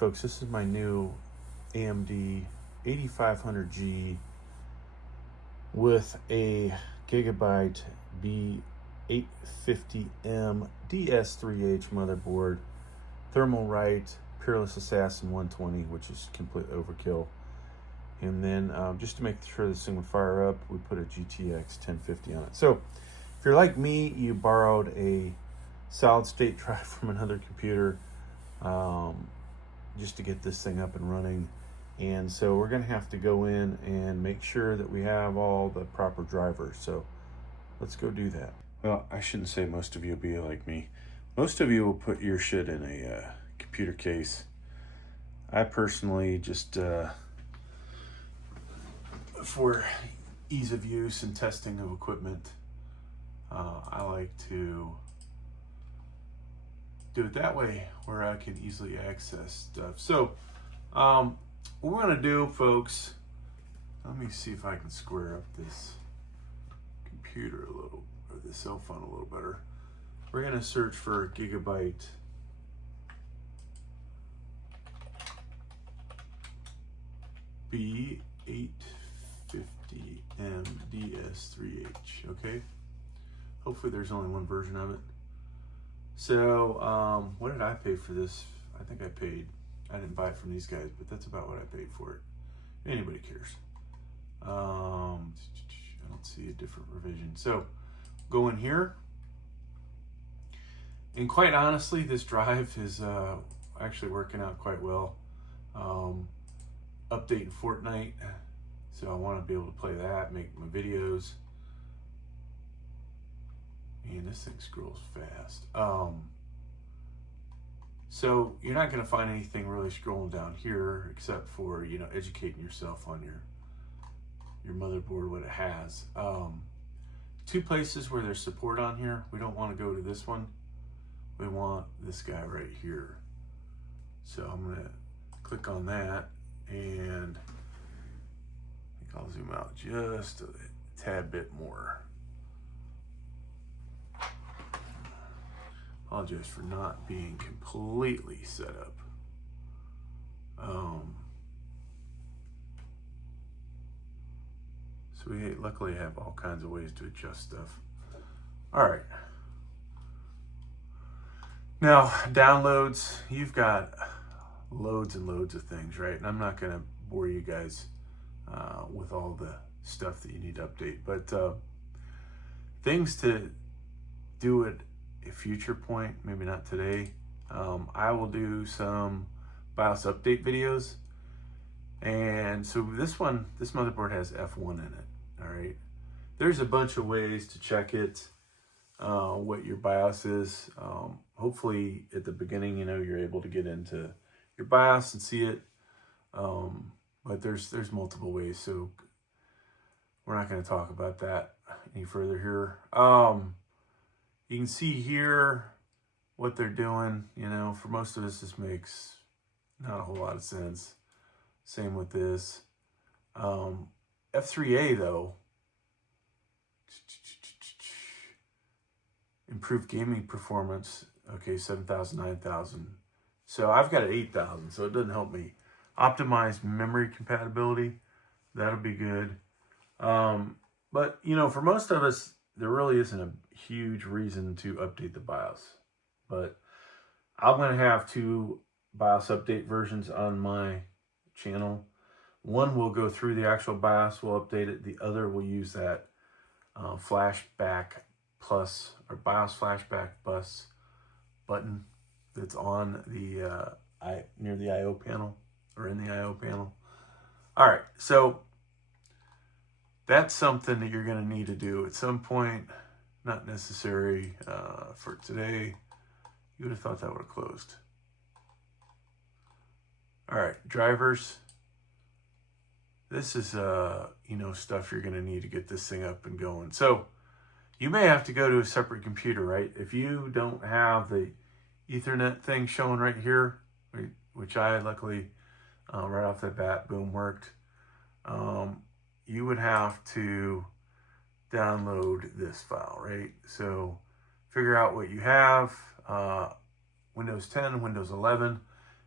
Folks, this is my new AMD 8500G with a Gigabyte B850m DS3H motherboard, thermal right, Peerless Assassin 120, which is complete overkill. And then just to make sure this thing would fire up, we put a GTX 1050 on it. So if you're like me, you borrowed a solid state drive from another computer just to get this thing up and running. And so we're going to have to go in and make sure that we have all the proper drivers. So let's go do that. Well, I shouldn't say most of you will be like me. Most of you will put your shit in a computer case. I personally just, for ease of use and testing of equipment, I like to do it that way where I can easily access stuff. So what we're going to do, folks, let me see if I can square up this computer a little, or the cell phone a little better. We're going to search for Gigabyte B850m DS3H, okay? Hopefully there's only one version of it. So, what did I pay for this? I think I didn't buy it from these guys, but that's about what I paid for it. Anybody cares. I don't see a different revision. So, go in here. And quite honestly, this drive is actually working out quite well. Updating Fortnite. So I want to be able to play that, make my videos. Man, this thing scrolls fast. So you're not going to find anything really scrolling down here except for, you know, educating yourself on your motherboard, what it has. Two places where there's support on here. We don't want to go to this one. We want this guy right here. So I'm going to click on that, and I think I'll zoom out just a tad bit more. Apologize for not being completely set up. So we luckily have all kinds of ways to adjust stuff. All right. Now, downloads, you've got loads and loads of things, right? And I'm not going to bore you guys with all the stuff that you need to update, but things to do at a future point, maybe not today. I will do some BIOS update videos. And so this motherboard has F1 in it, all right? There's a bunch of ways to check it, what your BIOS is. Hopefully at the beginning, you know, you're able to get into your BIOS and see it. But there's multiple ways, so we're not going to talk about that any further here. You can see here what they're doing. You know, for most of us, this makes not a whole lot of sense. Same with this. F3A, though, improved gaming performance. Okay, 7,000, 9,000. So I've got an 8,000, so it doesn't help me. Optimized memory compatibility, that'll be good. But, you know, for most of us, there really isn't a huge reason to update the BIOS. But I'm going to have two BIOS update versions on my channel. One will go through the actual BIOS, we'll update it. The other will use that Flashback Plus or BIOS Flashback Bus button that's on the near the I/O panel, or in the I/O panel. All right, so that's something that you're going to need to do at some point. Not necessary for today. You would have thought that would have closed. All right, drivers. This is you know, stuff you're going to need to get this thing up and going. So you may have to go to a separate computer, right? If you don't have the Ethernet thing showing right here, which I luckily right off the bat, boom, worked. You would have to download this file, right? So figure out what you have, Windows 10, Windows 11.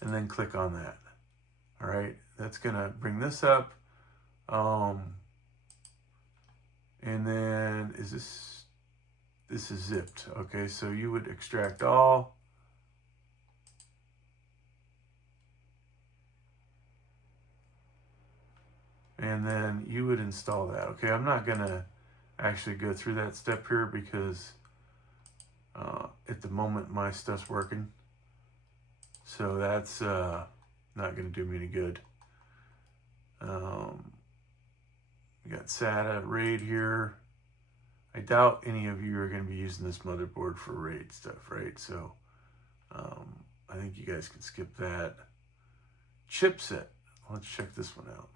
and then click on that. All right, that's gonna bring this up. And then this is zipped. Okay, so you would extract all. And then you would install that. Okay, I'm not gonna actually go through that step here because at the moment my stuff's working. So that's not gonna do me any good. We got SATA RAID here. I doubt any of you are going to be using this motherboard for RAID stuff, right? So I think you guys can skip that. Chipset. Let's check this one out.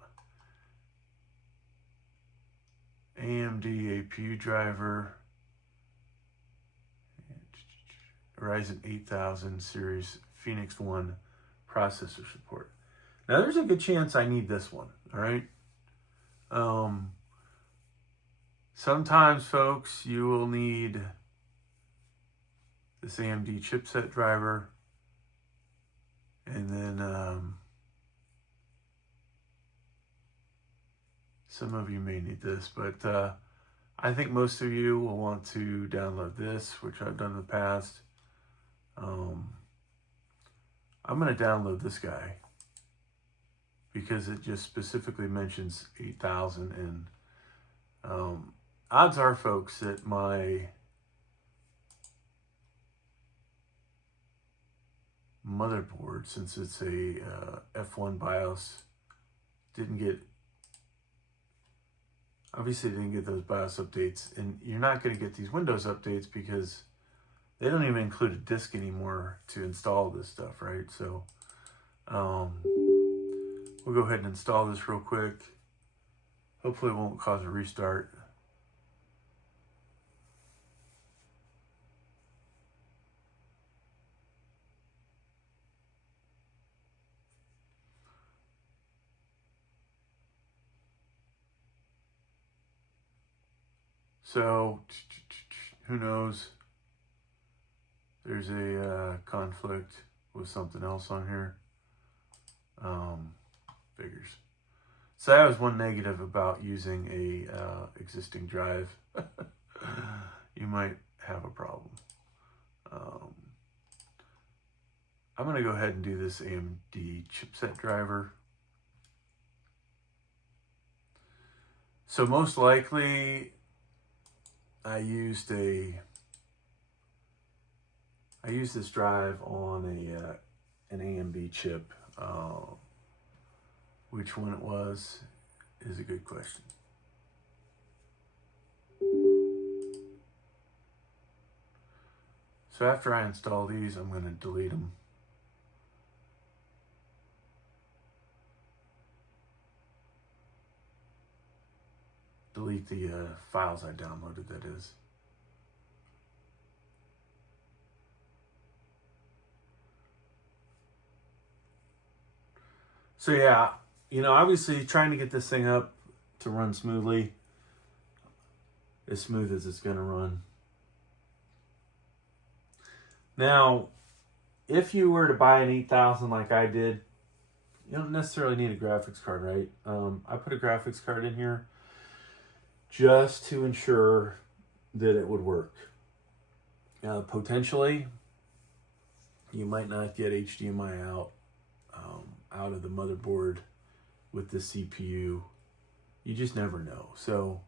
AMD APU driver. Ryzen 8000 series Phoenix 1 processor support. Now there's a good chance I need this one, all right? Sometimes, folks, you will need this AMD chipset driver, and then some of you may need this, but I think most of you will want to download this, which I've done in the past. I'm going to download this guy because it just specifically mentions 8000, and odds are, folks, that my motherboard, since it's a F1 BIOS, obviously didn't get those BIOS updates, and you're not going to get these Windows updates because they don't even include a disk anymore to install this stuff, right? So we'll go ahead and install this real quick. Hopefully it won't cause a restart. So who knows? There's a conflict with something else on here. Figures. So that was one negative about using a existing drive. You might have a problem. I'm going to go ahead and do this AMD chipset driver. So most likely I used this drive on an AMD chip. Which one it was is a good question. So after I install these, I'm going to delete them. Delete the files I downloaded, that is. So yeah, obviously trying to get this thing up to run smoothly, as smooth as it's going to run. Now, if you were to buy an 8000 like I did, you don't necessarily need a graphics card, right? I put a graphics card in here just to ensure that it would work. Potentially, you might not get HDMI out of the motherboard with the CPU. You just never know. So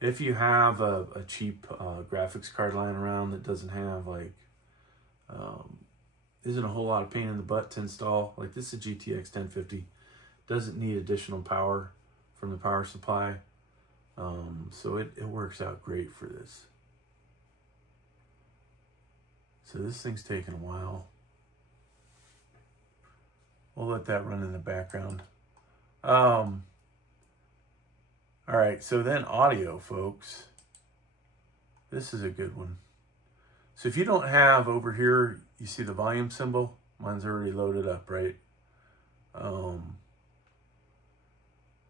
if you have a cheap graphics card lying around that doesn't have isn't a whole lot of pain in the butt to install, like this is a GTX 1050, doesn't need additional power from the power supply. So it works out great for this. So this thing's taking a while. We'll let that run in the background. All right, so then audio, folks. This is a good one. So if you don't have over here, you see the volume symbol? Mine's already loaded up, right?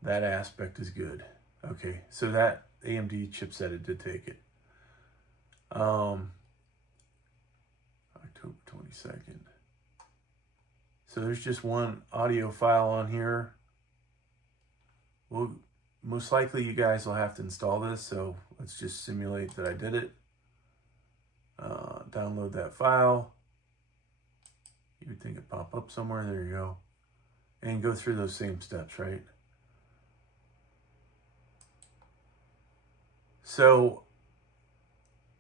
That aspect is good. Okay, so that AMD chipset, it did take it. October 22nd. So there's just one audio file on here. Well, most likely you guys will have to install this, so let's just simulate that I did it. Download that file. You would think it'd pop up somewhere. There you go. And go through those same steps, right? So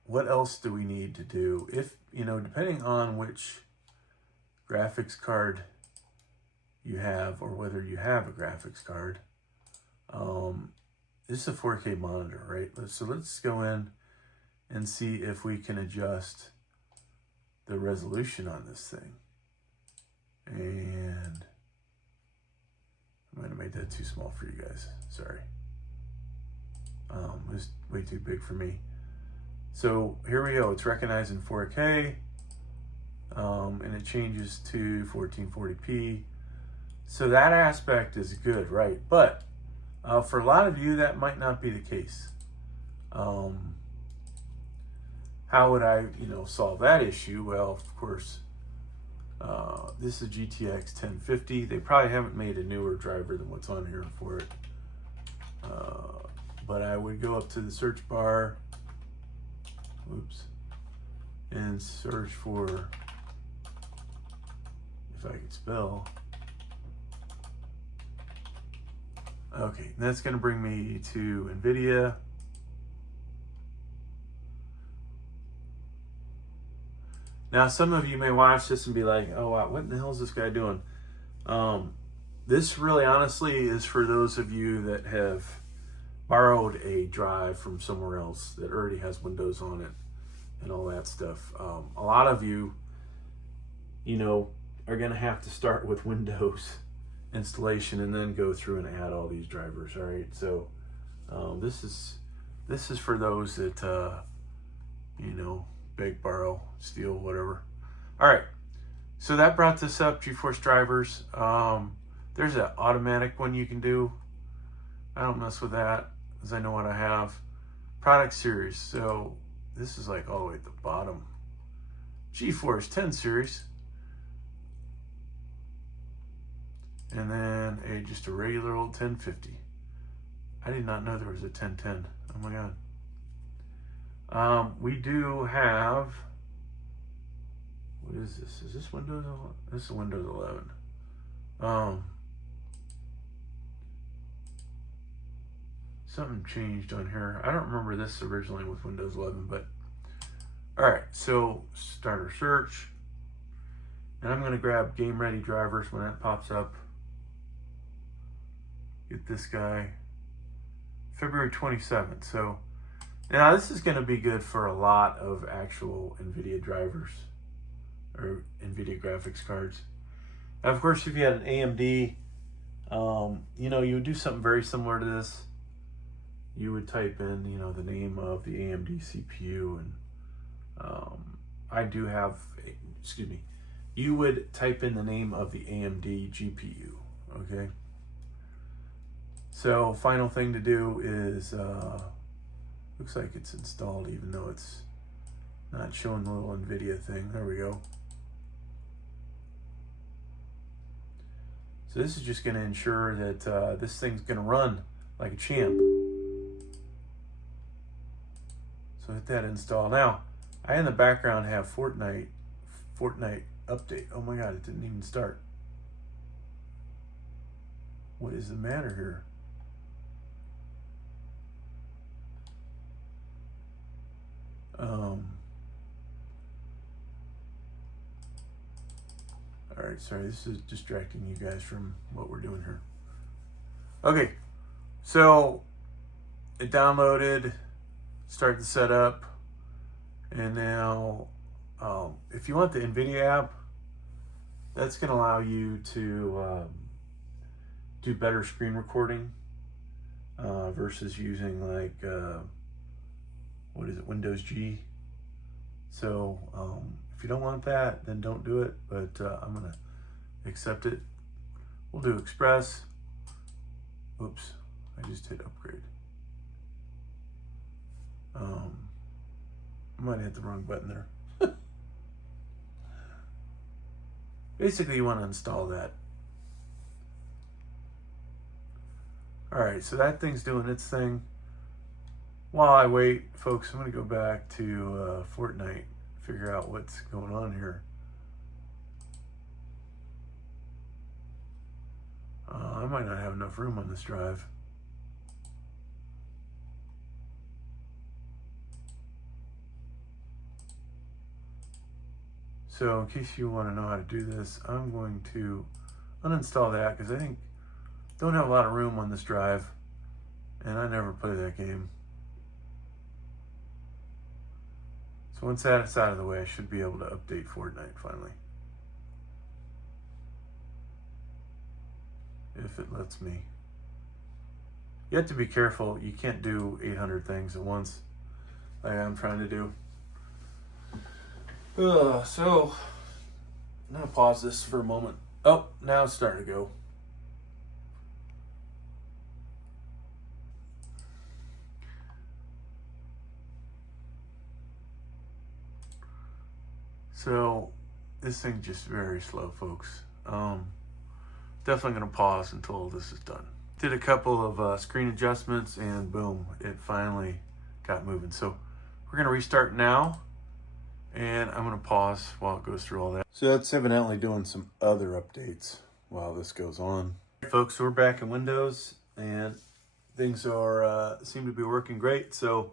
what else do we need to do? If, you know, depending on which graphics card you have or whether you have a graphics card, this is a 4K monitor, right? So let's go in and see if we can adjust the resolution on this thing. And I might have made that too small for you guys. Sorry. It was way too big for me. So here we go. It's recognizing 4K, and it changes to 1440p. So that aspect is good, right? But for a lot of you, that might not be the case. How would I, solve that issue? Well, of course, this is GTX 1050. They probably haven't made a newer driver than what's on here for it. But I would go up to the search bar, and search for, if I could spell. Okay, that's going to bring me to NVIDIA. Now, some of you may watch this and be like, oh, wow, what in the hell is this guy doing? This really honestly is for those of you that have borrowed a drive from somewhere else that already has Windows on it and all that stuff. A lot of you, are going to have to start with Windows installation and then go through and add all these drivers. All right, so this is for those that beg, borrow, steal, whatever. All right, so that brought this up, GeForce drivers. There's an automatic one you can do. I don't mess with that because I know what I have. Product series, so this is like all the way at the bottom. GeForce 10 series. And then just a regular old 1050. I did not know there was a 1010. Oh my God. We do have, what is this? Is this Windows 11? This is Windows 11. Something changed on here. I don't remember this originally with Windows 11, but all right, so starter search. And I'm gonna grab game ready drivers when that pops up. Get this guy, February 27th. So now this is going to be good for a lot of actual NVIDIA drivers or NVIDIA graphics cards. Now, of course, if you had an AMD, you would do something very similar to this. You would type in, the name of the AMD CPU, and I do have, you would type in the name of the AMD GPU, okay? So final thing to do is, looks like it's installed even though it's not showing the little NVIDIA thing. There we go. So this is just going to ensure that this thing's going to run like a champ. So hit that install. Now, I in the background have Fortnite update. Oh my God, it didn't even start. What is the matter here? All right, sorry, this is distracting you guys from what we're doing here. Okay, so it downloaded, start the setup, and now if you want the NVIDIA app, that's going to allow you to do better screen recording versus using like Windows G. So if you don't want that, then don't do it, but I'm gonna accept it. We'll do Express. Oops, I just hit upgrade. I might have hit the wrong button there. basically you want to install that. Alright, so that thing's doing its thing. While I wait, folks, I'm going to go back to Fortnite, figure out what's going on here. I might not have enough room on this drive. So in case you want to know how to do this, I'm going to uninstall that because I think don't have a lot of room on this drive, and I never play that game. So once that's out of the way, I should be able to update Fortnite finally. If it lets me. You have to be careful. You can't do 800 things at once like I'm trying to do. So I'm gonna pause this for a moment. Oh, now it's starting to go. So this thing's just very slow, folks. Definitely gonna pause until this is done. Did a couple of screen adjustments and boom, it finally got moving. So we're gonna restart now, and I'm gonna pause while it goes through all that. So that's evidently doing some other updates while this goes on. Hey folks, so we're back in Windows and things are seem to be working great. So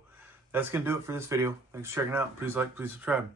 that's gonna do it for this video. Thanks for checking out. Please like, please subscribe.